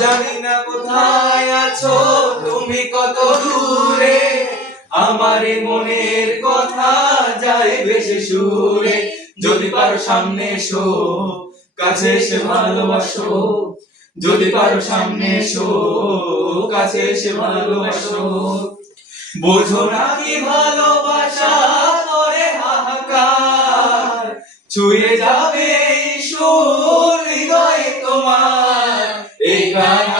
জানি না কোথায় আছো তুমি, কত দূরে, আমার এই মনের কথা যায় ভেসে সুরে। যদি পারো সামনে এসো, কাছে এসে ভালোবাসো, যদি পারো সামনে এসো, কাছে এসে ভালোবাসো। বোঝো না কি ভালোবাসা করে হাহাকার, ছুঁয়ে যাবে এই সুর হৃদয়ে তোমার। এই গান